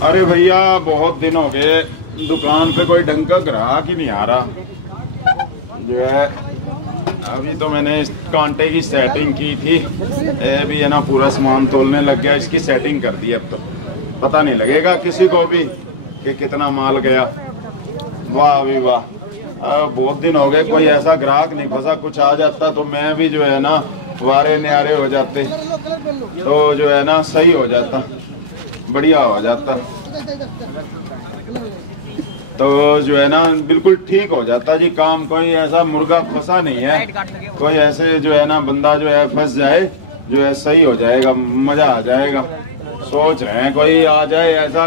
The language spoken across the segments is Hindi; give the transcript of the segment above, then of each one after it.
अरे भैया बहुत दिन हो गए दुकान पे कोई ढंग का ग्राहक ही नहीं आ रहा। जो है अभी तो मैंने इस कांटे की सेटिंग की थी, ये भी है ना पूरा सामान तोलने लग गया, इसकी सेटिंग कर दी। अब तो पता नहीं लगेगा किसी को भी कि कितना माल गया। वाह भी वाह, बहुत दिन हो गए कोई ऐसा ग्राहक नहीं फंसा। कुछ आ जाता तो मैं भी जो है ना वारे न्यारे हो जाते, तो जो है ना सही हो जाता, बढ़िया हो जाता, तो जो है ना बिल्कुल ठीक हो जाता जी काम। कोई ऐसा मुर्गा फंसा नहीं है, कोई ऐसे जो है ना बंदा जो है फंस जाए, जो है सही हो जाएगा, मजा आ जाएगा। सोच रहे हैं कोई आ जाए ऐसा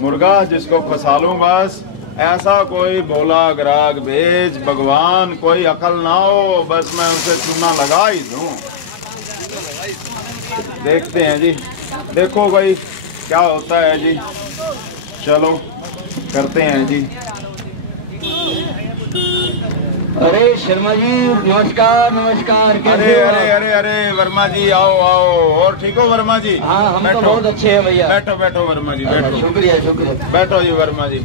मुर्गा जिसको फंसा लूं बस। ऐसा कोई भोला ग्राहक भेज भगवान, कोई अकल ना हो, बस मैं उसे चूना लगा ही दूं। देखते हैं जी, देखो भाई क्या होता है जी। चलो करते हैं जी। अरे शर्मा जी नमस्कार नमस्कार। अरे अरे अरे अरे वर्मा जी आओ आओ। और ठीक हो वर्मा जी? हाँ हम तो बहुत अच्छे हैं भैया। बैठो बैठो वर्मा जी बैठो। शुक्रिया शुक्रिया। बैठो जी वर्मा जी।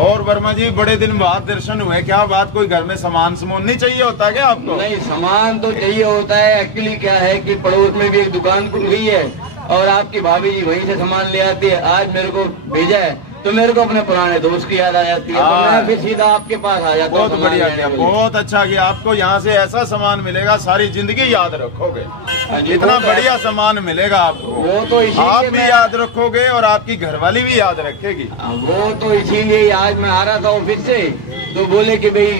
और वर्मा जी बड़े दिन बाद दर्शन हुए, क्या बात? कोई घर में सामान नहीं चाहिए होता क्या आपको? नहीं सामान तो चाहिए होता है। एक्चुअली क्या है कि पड़ोस में भी एक दुकान खुल गई है और आपकी भाभी जी वहीं से सामान ले आती है। आज मेरे को भेजा है तो मेरे को अपने पुराने दोस्त की याद आ जाती है, तो मैं फिर सीधा आपके पास आ जाता हूँ। बहुत बढ़िया किया, बहुत अच्छा किया। आपको यहाँ से ऐसा सामान मिलेगा सारी जिंदगी याद रखोगे। इतना बढ़िया सामान मिलेगा आपको, वो तो आप भी याद रखोगे और आपकी घरवाली भी याद रखेगी। वो तो इसीलिए आज मैं आ रहा था ऑफिस से, तो बोले कि भाई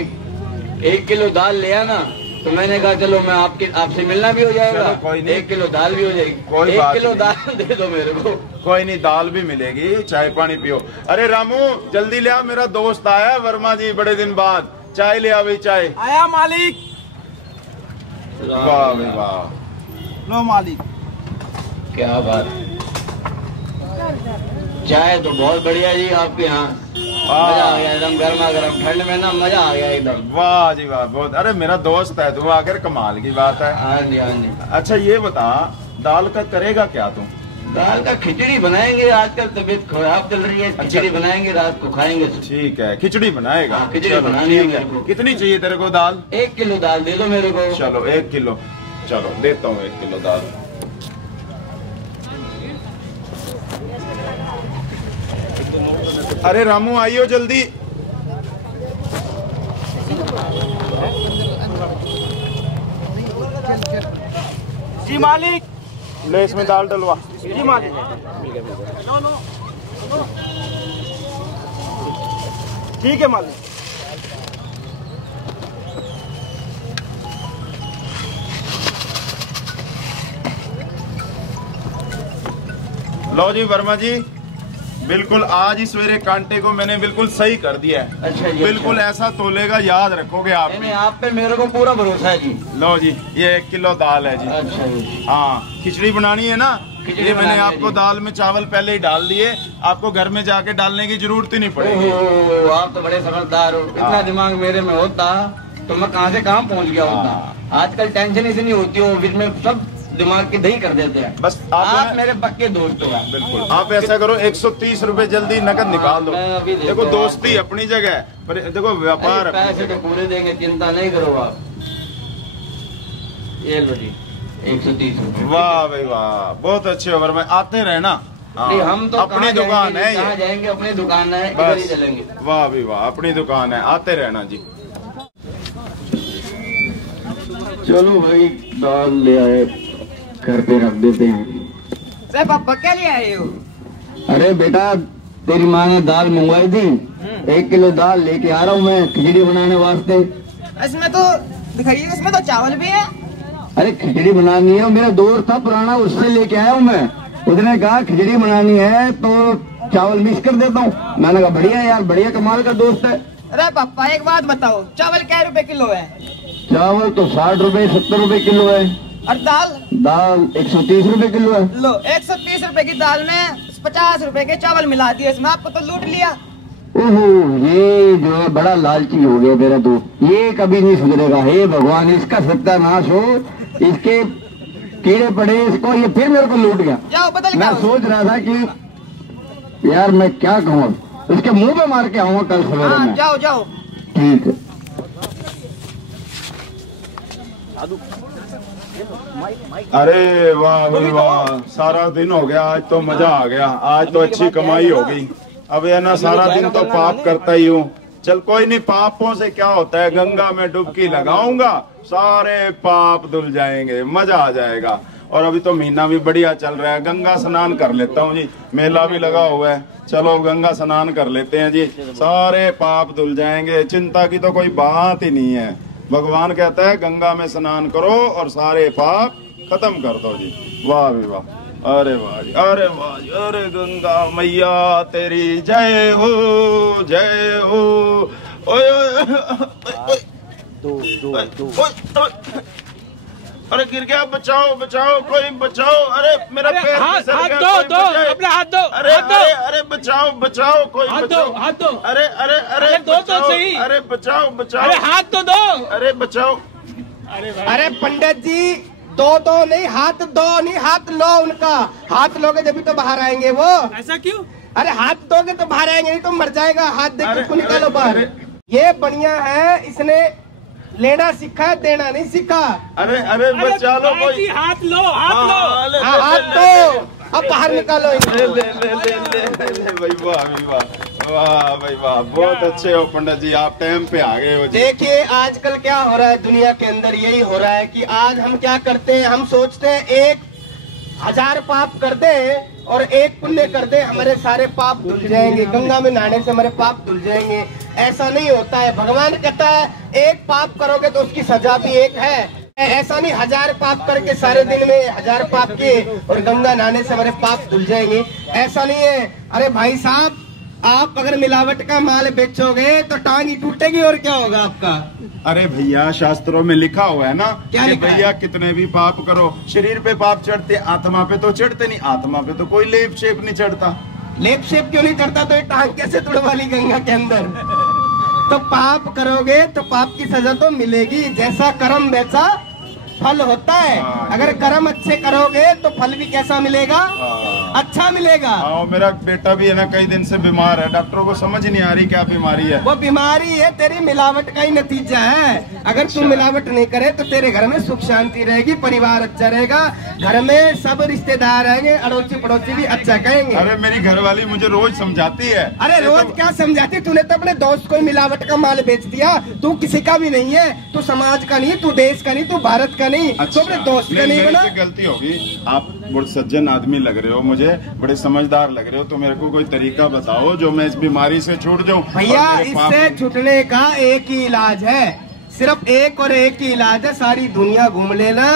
1 किलो दाल ले आना, तो मैंने कहा चलो मैं आपसे मिलना भी हो जाएगा, कोई नहीं, 1 किलो दाल भी हो जाएगी। कोई 1 किलो दाल दे दो मेरे को। कोई नहीं, दाल भी मिलेगी, चाय पानी पियो। अरे रामू जल्दी ले आ, मेरा दोस्त आया वर्मा जी बड़े दिन बाद। चाय ले आ भाई, चाय आया मालिक। वाह भाई वाह। लो मालिक। क्या बात, चाय तो बहुत बढ़िया जी आपके यहाँ। मजा आ गया एकदम, गर्मा गर्म ठंड में ना मजा आ गया एकदम। वाह जी वाह बहुत। अरे मेरा दोस्त है तू, आकर कमाल की बात है। हाँ जी हाँ जी। अच्छा ये बता दाल का करेगा क्या तू? दाल का खिचड़ी बनाएंगे, आजकल तबीयत खराब चल रही है। खिचड़ी बनाएंगे, रात को खाएंगे। ठीक है खिचड़ी बनाएगा। खिचड़ी बनानी है मेरे को। कितनी चाहिए तेरे को दाल? 1 किलो दाल दे दो मेरे को। चलो 1 किलो, चलो देता हूँ 1 किलो दाल। अरे रामू आइयो जल्दी। जी मालिक। ले इसमें दाल डलवा। जी मालिक। ठीक है मालिक। लो जी वर्मा जी, बिल्कुल आज ही सवेरे कांटे को मैंने बिल्कुल सही कर दिया है। अच्छा जी, बिल्कुल ऐसा तोलेगा, याद रखोगे आप। नहीं, आप पे मेरे को पूरा भरोसा है जी। लो जी ये 1 किलो दाल है जी। अच्छा जी। हाँ खिचड़ी बनानी है ना, ये मैंने आपको दाल में चावल पहले ही डाल दिए, आपको घर में जाके डालने की जरूरत ही नहीं पड़ेगी। ओहो, आप तो बड़े समझदार हो। इतना दिमाग मेरे में होता तो मैं कहाँ से कहाँ पहुँच गया होता। आजकल टेंशन इतनी होती है ऑफिस में, सब दिमाग की दही कर देते हैं। बस आप मेरे पक्के दोस्त हो। बिल्कुल आप ऐसा करो 130 रुपए जल्दी नकद निकाल दो। देखो दोस्ती अपनी जगह है, पर देखो व्यापार पैसे तो पूरे देंगे, चिंता नहीं करो आप। ये लो जी 130 रुपए। वाह भाई वाह बहुत अच्छे ओवर में आते रहे ना। हम तो अपनी दुकान है, कहाँ जाएंगे, अपनी दुकान है, इधर ही चलेंगे। वाह भाई वाह अपनी दुकान है, आते रहना जी। चलो भाई दाल ले आए, घर पे रख देते हैं। अरे पापा क्या ले आए हो? अरे बेटा तेरी माँ ने दाल मंगवाई थी, 1 किलो दाल लेके आ रहा हूँ मैं खिचड़ी बनाने वास्ते। इसमें तो दिखाइए, इसमें तो चावल भी है। अरे खिचड़ी बनानी है, मेरा दोस्त था पुराना, उससे लेके आया हूँ मैं। उसने कहा खिचड़ी बनानी है तो चावल मिक्स कर देता हूँ। मैंने कहा बढ़िया यार, बढ़िया कमाल का दोस्त है। अरे पापा एक बात बताओ, चावल क्या रुपए किलो है? चावल तो 60 रुपए 70 रुपए किलो है। और दाल? दाल 130 रुपए किलो है। लो 130 रुपए की दाल में 50 रुपए के चावल मिला दिए इसमें, आपको तो लूट लिया। ओहो, ये जो है बड़ा लालची हो गया मेरा दोस्त, ये कभी नहीं सुधरेगा। हे भगवान, इसका सत्यानाश हो, इसके कीड़े पड़े इसको, ये फिर मेरे को लूट गया। जाओ बदल। मैं सोच रहा था कि यार मैं क्या कहूँ, इसके मुंह पे मार के आऊंगा कल सवेरे में। जाओ जाओ। ठीक है। अरे वाह भाई वाह, सारा दिन हो गया, आज तो मजा आ गया, आज तो अच्छी कमाई हो गई। अब है ना, सारा दिन तो पाप करता ही हूँ। चल कोई नहीं, पापों से क्या होता है, गंगा में डुबकी लगाऊंगा, सारे पाप धुल जाएंगे, मजा आ जाएगा। और अभी तो महीना भी बढ़िया चल रहा है, गंगा स्नान कर लेता हूँ जी, मेला भी लगा हुआ है, चलो गंगा स्नान कर लेते हैं जी, सारे पाप धुल जाएंगे, चिंता की तो कोई बात ही नहीं है। भगवान कहता है गंगा में स्नान करो और सारे पाप खत्म कर दो जी। वाह भी वाह, अरे वाह, अरे वाह, अरे गंगा मैया तेरी जय हो, जय हो। ओए अरे गिर गया, बचाओ बचाओ, कोई बचाओ, अरे मेरा पैर फिसल गया, कोई बचाए। अपने हाथ दो, अरे अरे अरे बचाओ बचाओ, कोई बचाओ, हाथ दो। अरे अरे अरे दो तो सही। अरे बचाओ बचाओ, अरे हाथ तो दो, अरे बचाओ। अरे पंडित जी, दो नहीं, हाथ दो नहीं, हाथ लो उनका, हाथ लोगे जब तो बाहर आएंगे वो। ऐसा क्यों? अरे हाथ दोगे तो बाहर आएंगे, नहीं तो मर जाएगा। हाथ देख के उसको निकालो बाहर। ये बढ़िया है, इसने लेना सीखा है, देना नहीं सीखा। अरे अरे बचा लो कोई, हाथ लो, हाथ लो। हाथ दो, अब बाहर निकालो इनको। ले ले ले ले ले भाई, वाह भाई वाह, वाह भाई वाह, बहुत अच्छे हो पंडित जी, आप टाइम पे आ गए हो जी। देखिए आजकल क्या हो रहा है दुनिया के अंदर, यही हो रहा है कि आज हम क्या करते हैं, हम सोचते हैं 1000 पाप कर दे और 1 पुण्य कर दे, हमारे सारे पाप धुल जाएंगे, गंगा में नहाने से हमारे पाप धुल जाएंगे। ऐसा नहीं होता है। भगवान कहता है 1 पाप करोगे तो उसकी सजा भी 1 है। ऐसा नहीं 1000 पाप करके सारे दिन में 1000 पाप किए और गंगा नहाने से हमारे पाप धुल जाएंगे, ऐसा नहीं है। अरे भाई साहब, आप अगर मिलावट का माल बेचोगे तो टांग ही टूटेगी और क्या होगा आपका। अरे भैया, शास्त्रों में लिखा हुआ है ना, क्या लिखा है? भैया कितने भी पाप करो, शरीर पे पाप चढ़ते, आत्मा पे तो चढ़ते नहीं, आत्मा पे तो कोई लेप शेप नहीं चढ़ता। लेप शेप क्यों नहीं चढ़ता, तो ये टांग कैसे तुड़वा ली गंगा के अंदर। तो पाप करोगे तो पाप की सजा तो मिलेगी, जैसा कर्म वैसा फल होता है। अगर कर्म अच्छे करोगे तो फल भी कैसा मिलेगा, अच्छा मिलेगा। हाँ, मेरा बेटा भी है ना, कई दिन से बीमार है, डॉक्टरों को समझ नहीं आ रही क्या बीमारी है। वो बीमारी है तेरी मिलावट का ही नतीजा है। अगर तू मिलावट नहीं करे तो तेरे घर में सुख शांति रहेगी, परिवार अच्छा रहेगा, घर में सब रिश्तेदार रहेंगे, अड़ोसी पड़ोसी भी अच्छा कहेंगे। अरे मेरी घरवाली मुझे रोज समझाती है। अरे रोज क्या समझाती, तूने तो अपने दोस्त को मिलावट का माल बेच दिया। तू किसी का भी नहीं है, तू समाज का नहीं, तू देश का नहीं, तू भारत का नहीं, तो अपने दोस्त का नहीं बना। गलती होगी, आप बड़े सज्जन आदमी लग रहे हो, मुझे बड़े समझदार लग रहे हो, तो मेरे को कोई तरीका बताओ जो मैं इस बीमारी से छूट जाऊं। भैया इससे छूटने का एक ही इलाज है, सिर्फ एक और एक ही इलाज है, सारी दुनिया घूम लेना,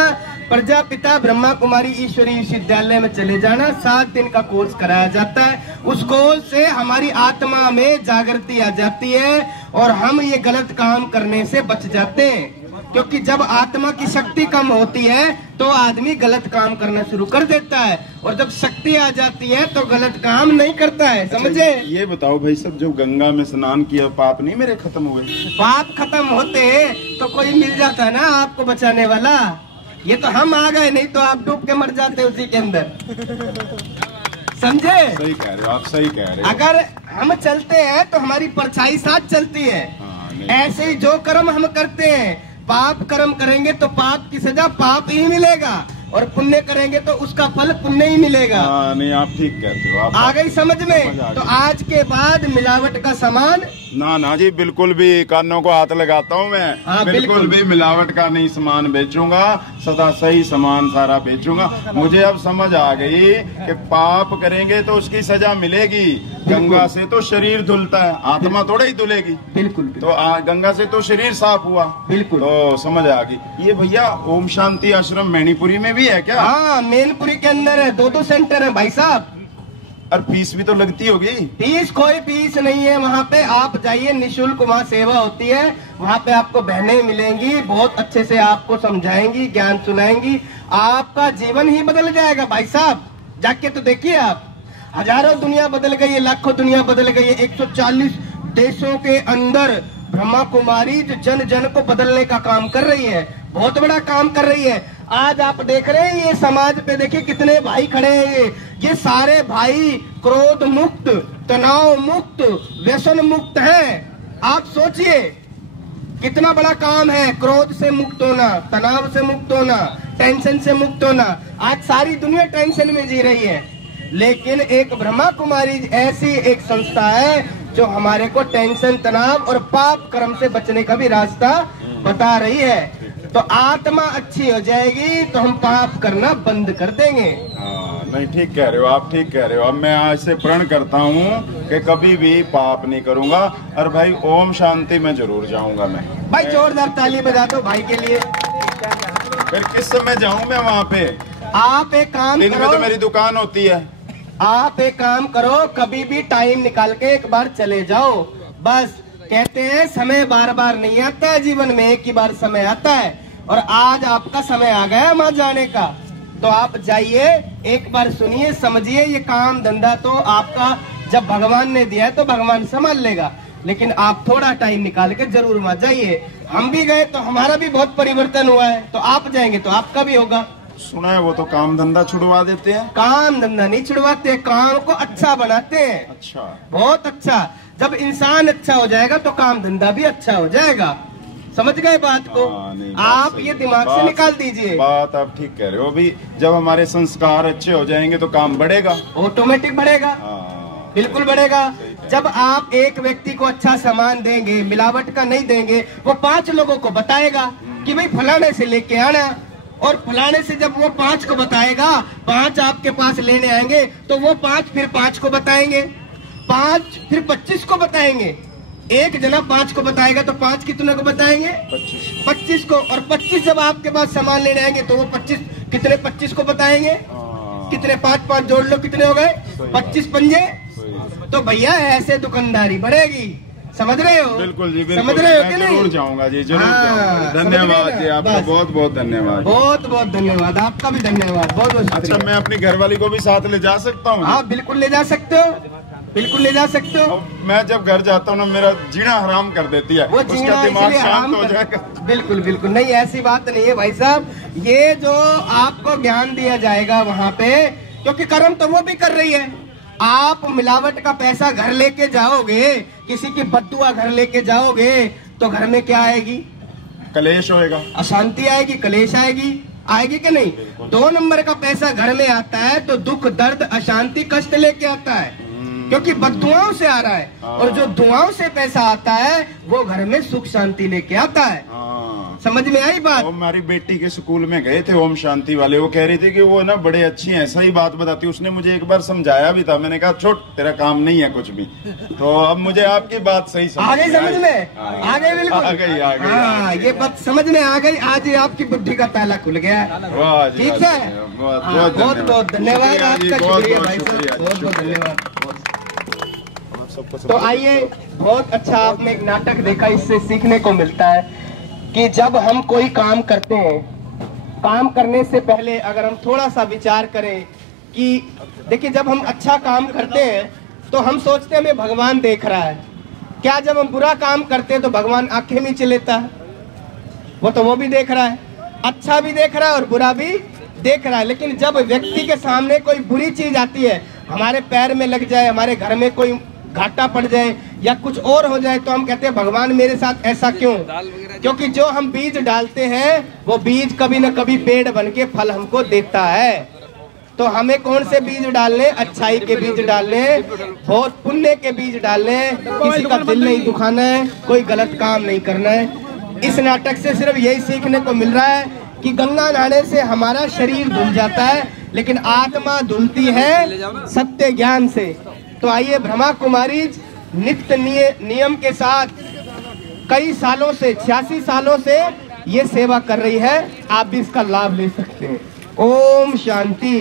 प्रजापिता ब्रह्मा कुमारी ईश्वरी विश्वविद्यालय में चले जाना, 7 दिन का कोर्स कराया जाता है। उस कोर्स से हमारी आत्मा में जागृति आ जाती है और हम ये गलत काम करने से बच जाते हैं। क्योंकि जब आत्मा की शक्ति कम होती है तो आदमी गलत काम करना शुरू कर देता है, और जब शक्ति आ जाती है तो गलत काम नहीं करता है, समझे। ये बताओ भाई सब, जो गंगा में स्नान किया, पाप नहीं मेरे खत्म हुए? पाप खत्म होते तो कोई मिल जाता ना आपको बचाने वाला। ये तो हम आ गए, नहीं तो आप डूब के मर जाते उसी के अंदर, समझे। सही कह रहे हो आप, सही कह रहे हो। अगर हम चलते हैं तो हमारी परछाई साथ चलती है। ऐसे ही जो कर्म हम करते हैं, पाप कर्म करेंगे तो पाप की सजा पाप ही मिलेगा, और पुण्य करेंगे तो उसका फल पुण्य ही मिलेगा। नहीं, आप ठीक कहते हो। आप आ गई समझ में। तो आज के बाद मिलावट का सामान ना जी, बिल्कुल भी कानों को हाथ लगाता हूँ मैं। हाँ, बिल्कुल भी मिलावट का नहीं सामान बेचूंगा, सदा सही सामान सारा बेचूंगा। मुझे अब समझ आ गई कि पाप करेंगे तो उसकी सजा मिलेगी। गंगा से तो शरीर धुलता है, आत्मा थोड़ा ही धुलेगी। बिल्कुल। तो गंगा से तो शरीर साफ हुआ। बिल्कुल। तो समझ आ गई। ये भैया ओम शांति आश्रम मैनीपुरी में भी है क्या? हाँ, मैनपुरी के अंदर है, 2 सेंटर है भाई साहब। और फीस भी तो लगती होगी? फीस कोई फीस नहीं है, वहाँ पे आप जाइए, निःशुल्क वहाँ सेवा होती है। वहाँ पे आपको बहनें मिलेंगी, बहुत अच्छे से आपको समझाएंगी, ज्ञान सुनाएंगी, आपका जीवन ही बदल जाएगा भाई साहब। जाके तो देखिए आप, हजारों दुनिया बदल गई है, लाखों दुनिया बदल गई है। 140 देशों के अंदर ब्रह्मा कुमारी जो जन जन को बदलने का काम कर रही है, बहुत बड़ा काम कर रही है। आज आप देख रहे हैं ये समाज पे, देखिए कितने भाई खड़े हैं, ये सारे भाई क्रोध मुक्त, तनाव मुक्त, व्यसन मुक्त हैं। आप सोचिए कितना बड़ा काम है क्रोध से मुक्त होना, तनाव से मुक्त होना, टेंशन से मुक्त होना। आज सारी दुनिया टेंशन में जी रही है, लेकिन एक ब्रह्मा कुमारी ऐसी एक संस्था है जो हमारे को टेंशन, तनाव और पाप कर्म से बचने का भी रास्ता बता रही है। तो आत्मा अच्छी हो जाएगी तो हम पाप करना बंद कर देंगे। नहीं, ठीक कह रहे हो आप, ठीक कह रहे हो। अब मैं आज से प्रण करता हूँ कि कभी भी पाप नहीं करूंगा। और भाई ओम शांति में जरूर जाऊंगा मैं। भाई जोरदार ताली बजा दो भाई के लिए। फिर किस समय जाऊं मैं वहाँ पे? आप एक काम दिन में करो, तो मेरी दुकान होती है। आप एक काम करो, कभी भी टाइम निकाल के एक बार चले जाओ। बस कहते हैं समय बार बार नहीं आता है, जीवन में एक ही बार समय आता है। और आज आपका समय आ गया वहां जाने का, तो आप जाइए, एक बार सुनिए, समझिए। ये काम धंधा तो आपका जब भगवान ने दिया है तो भगवान संभाल लेगा, लेकिन आप थोड़ा टाइम निकाल के जरूर वहां जाइए। हम भी गए तो हमारा भी बहुत परिवर्तन हुआ है, तो आप जाएंगे तो आपका भी होगा। सुना है वो तो काम धंधा छुड़वा देते हैं। काम धंधा नहीं छुड़वाते, काम को अच्छा बनाते हैं। अच्छा, बहुत अच्छा। जब इंसान अच्छा हो जाएगा तो काम धंधा भी अच्छा हो जाएगा। समझ गए बात को? नहीं, आप ये दिमाग से निकाल दीजिए। बात आप ठीक कह रहे हो। अभी जब हमारे संस्कार अच्छे हो जाएंगे तो काम बढ़ेगा, ऑटोमेटिक बढ़ेगा। बिल्कुल बढ़ेगा। जब आप एक व्यक्ति को अच्छा सामान देंगे, मिलावट का नहीं देंगे, वो 5 लोगों को बताएगा कि भाई फलाने से लेके आना। और फलाने से जब वो 5 को बताएगा, 5 आपके पास लेने आएंगे, तो वो 5 फिर 5 को बताएंगे, 5 फिर 25 को बताएंगे। एक जना 5 को बताएगा तो 5 कितने को बताएंगे? 25 को। और 25 जब आपके पास सामान लेने आएंगे तो वो 25 कितने 25 को बताएंगे? कितने? 5 जोड़ लो, कितने हो गए? 25 पंजे। तो भैया ऐसे दुकानदारी बढ़ेगी। समझ रहे हो? बिल्कुल जी, बिल्कुल। समझ रहे हो कि नहीं? जरूर जाऊंगा जी, जरूर जाऊंगा। धन्यवाद जी, आपका बहुत बहुत धन्यवाद। बहुत बहुत धन्यवाद, आपका भी धन्यवाद, बहुत बहुत अच्छा, शुक्रिया। मैं अपनी घरवाली को भी साथ ले जा सकता हूँ? हाँ बिल्कुल ले जा सकते हो, बिल्कुल ले जा सकते हो। मैं जब घर जाता हूँ ना, मेरा जीना हराम कर देती है, वो उसका जीना दिमाग इसलिए शांत हराम हो जाएगा। बिल्कुल बिल्कुल नहीं, ऐसी बात नहीं है भाई साहब। ये जो आपको ज्ञान दिया जाएगा वहाँ पे, क्योंकि कर्म तो वो भी कर रही है। आप मिलावट का पैसा घर लेके जाओगे, किसी की बद्दुआ घर लेके जाओगे, तो घर में क्या आएगी? कलेश होएगा, अशांति आएगी, कलेश आएगी। आएगी कि नहीं? 2 नंबर का पैसा घर में आता है तो दुख, दर्द, अशांति, कष्ट लेके आता है, क्योंकि बद्दुआओं से आ रहा है। और जो दुआओं से पैसा आता है वो घर में सुख शांति लेके आता है। समझ में आई बात? हमारी बेटी के स्कूल में गए थे ओम शांति वाले, वो कह रही थी कि वो ना बड़े अच्छी हैं, सही बात बताती। उसने मुझे एक बार समझाया भी था, मैंने कहा छोट, तेरा काम नहीं है कुछ भी। तो अब मुझे आपकी बात सही समझ आ गई, समझ में आ गई, बिल्कुल आ गई। हाँ, ये बात समझ में आ गई। आज आपकी बुद्धि का ताला खुल गया है। ठीक है, बहुत बहुत धन्यवाद आपका, शुक्रिया भाई साहब, बहुत बहुत धन्यवाद। तो आइए, बहुत अच्छा आपने एक नाटक देखा, इससे सीखने को मिलता है कि जब हम कोई काम करते हैं, काम करने से पहले अगर हम थोड़ा सा विचार करें कि देखिए, जब हम अच्छा काम करते हैं तो हम सोचते हैं हमें भगवान देख रहा है। क्या जब हम बुरा काम करते हैं तो भगवान आंखें नीचे लेता है? वो भी देख रहा है, अच्छा भी देख रहा है और बुरा भी देख रहा है। लेकिन जब व्यक्ति के सामने कोई बुरी चीज आती है, हमारे पैर में लग जाए, हमारे घर में कोई घाटा पड़ जाए या कुछ और हो जाए, तो हम कहते हैं भगवान मेरे साथ ऐसा क्यों? क्योंकि जो हम बीज डालते हैं वो बीज कभी न कभी पेड़ बन के फल हमको देता है। तो हमें कौन से बीज डालने? अच्छाई के बीज डालने, बहुत पुण्य के बीज डालने, किसी का दिल नहीं दुखाना है, कोई गलत काम नहीं करना है। इस नाटक से सिर्फ यही सीखने को मिल रहा है कि गंगा नहाने से हमारा शरीर धुल जाता है, लेकिन आत्मा धुलती है सत्य ज्ञान से। तो आइए, ब्रह्मा कुमारी नित्य नियम के साथ कई सालों से, 86 सालों से ये सेवा कर रही है। आप भी इसका लाभ ले सकते हैं। ओम शांति।